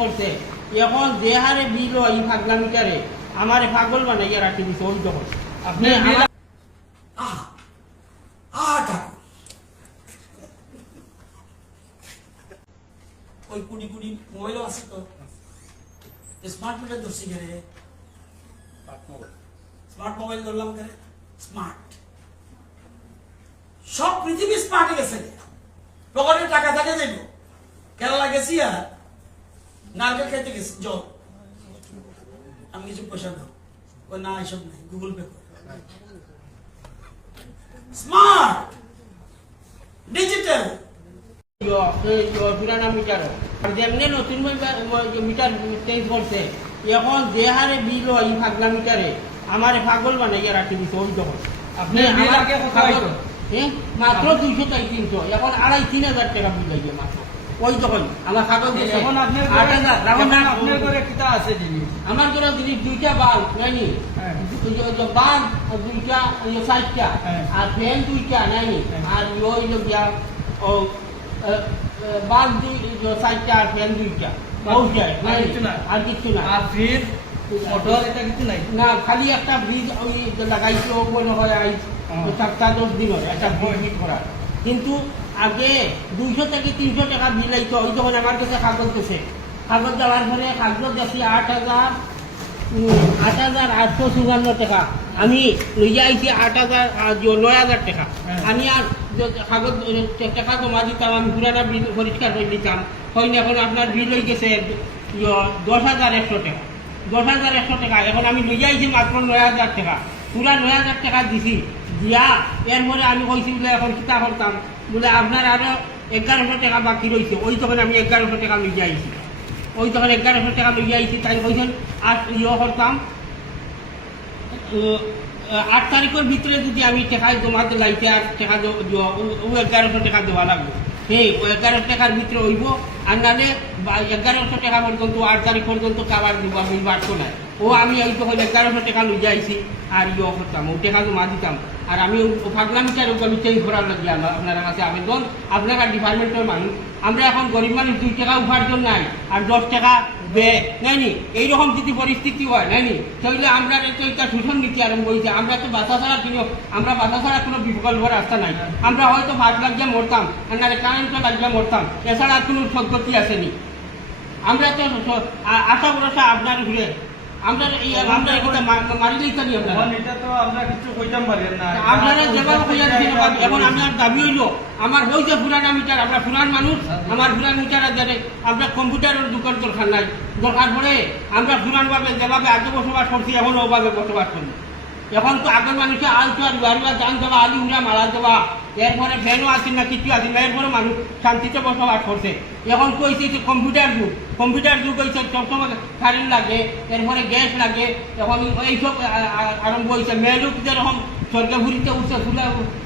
করছে। এখন যে হারে বিল এই আমারে পাগল বানাইয়া রাখি দিছে ওই যখন আপনি ওই কুড়ি কুড়ি আছে তো। স্মার্ট মিটার ধরছি কেন স্মার্ট মোবাইল। ধরলাম কেন? স্মার্ট। সব পৃথিবী স্মার্ট হয়ে গেছে পকেটে টাকা থাকে যাইব। কেরালা গেছি আর? নারকেল খাইতে গেছি জল আমি কিছু পয়সা দাও। ও না এসব নাই গুগল পে স্মার্ট ডিজিটাল পুরানা মিটার যেমনি নতুন মিটার চেঞ্জ করছে এখন যে হারে বিল হয় মিটারে আমারে পাগল বানাইয়া রাখি দিছে ওই যখন আপনি? মাত্র দুইশো তাই তিনশো এখন আড়াই তিন হাজার টাকা বিল মাত্র ওই যখন? আমার এখন আপনার আট আপনার ঘরে কিতা আছে জিনিস আমার ঘরে জিনিস দুইটা বাল্ব নাইনি? হ্যাঁ। দুইটা ওই চারটা। হ্যাঁ। আর ফ্যান দুইটা নাইনি? হ্যাঁ। আর ওই যে গিয়া ও বাল্ব দুই চারটা আর ফ্যান দুইটা। আর কিছু না? আর ফ্রিজ মোটর এটা কিছু নাই? না খালি একটা ব্রিজ ওই লাগাইছো হয় আই হ্যাঁ। দশ দিন হয় একটা ব্রিজ করা। কিন্তু আগে দুইশো থেকে তিনশো টাকা বিল আইতো। ওই যখন আমার কাছে কাগজ গেছে কাগজ দেওয়ার পরে কাগজ দেখি আট হাজার আট হাজার আটশো চুয়ান্ন টাকা। আমি লইয়া আইছি আট হাজার নয় হাজার টাকা। হ্যাঁ। আমি আর কাগজ টাকা জমা দিতাম আমি পুরানা বিল পরিষ্কার করে দিতাম। হয় না এখন আপনার বিল হয়ে গেছে দশ হাজার একশো টাকা। দশ হাজার একশো টাকা। এখন আমি লইয়া আইছি মাত্র নয় হাজার টাকা। পুরা নয় হাজার টাকা দিছি। দিয়া এরপরে আমি কইছি বলে এখন কিতা করতাম বলে আপনার আরও এগারোশো টাকা বাকি রয়েছে ওই তখন আমি এগারোশো টাকা লইয়া আইছি ওই তখন এগারোশো টাকা লইয়া আইছি তাই কইছেন আর ইয়ে করতাম আট তারিখের ভিতরে যদি আমি টাকা জমাতে লাইতে আর টাকা ও- এগারোশো টাকা দেওয়া লাগবে। সেই ও এগারোশো টাকার ভিতরে হইব। আর নাহলে এগারোশো টাকা পর্যন্ত আট তারিখ পর্যন্ত খাবার দিব আমি বাড়তো না ও, আমি ওই তখন এগারোশো টাকা লইয়া আইছি। আর ইয়ে করতাম ও টাকা জমা দিতাম আর আমি ফাগলামিটার আমি চেঞ্জ করার লাগে আপনার কাছে আবেদন। আপনারা ডিপার্টমেন্টের মানুষ, আমরা এখন গরিব মানুষ, দুই টাকা উপার্জন নাই। আর দশ টাকা বে নাইনি এইরকম যদি পরিস্থিতি হয় নাইনি তাহলে আমরা তো এটা শোষণ নীতি আরম্ভ হয়েছে আমরা তো বাসা ছাড়া কোনো, আমরা বাসা ছাড়া কোনো বিকল্প রাস্তা নাই। আমরা হয়তো ভাত লাগিয়ে মরতাম, আর নাহলে কারেন্টটা লাগিয়ে মরতাম। এছাড়া কোনো সদ্গতি আসেনি আমরা তো আশা ভরসা আপনার ঘুরে আমরা এই আমরা এটা তো কিছু কইতাম পারি না। আপনারা যেভাবে কইয়া দিয়েছেন, এখন আমার দাবি হইল। আমার ওই যে পুরানা মিটার আমরা পুরান মানুষ আমার পুরান মিটার জানে আমরা কম্পিউটারের দোকান দরকার নাই। দরকার পড়ে আমরা যেভাবে আগে বসবাস করছি এখন ওভাবে বসবাস করি। এখন তো আগের মানুষে আল চুয়ার বাড়িয়া জান দেওয়া আলি উড়া মারা দেওয়া। এরপরে ফ্যানও আছে না কিছু আছে না। এরপরে মানুষ শান্তিতে বসবাস করছে। এখন কইছে যে কম্পিউটার যুগ কম্পিউটার যুগ হয়েছে সবসময় কারেন্ট লাগে, এরপরে গ্যাস লাগে, এখন এইসব আরম্ভ হয়েছে মেয়েলোক যেরকম সরকার ঘুরিতে উঠছে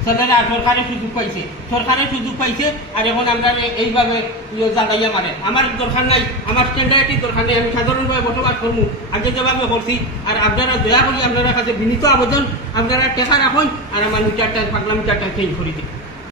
ছেলেরা সরকারের সুযোগ পাইছে। সরকারের সুযোগ পাইছে, আর এখন আমরা এইভাবে ইয়ে জাগাইয়া মারে। আমার দরকার নাই, আমার স্ট্যান্ডার্ডই দরকার নেই, আমি সাধারণভাবে বসবাস করব আগে যেভাবে করছি, আর আপনারা দয়া করি আপনারা কাছে বিনীত আবেদন, আপনারা টেকা রাখুন, আর আমার মিটারটা পাগলা মিটারটা চেঞ্জ করে।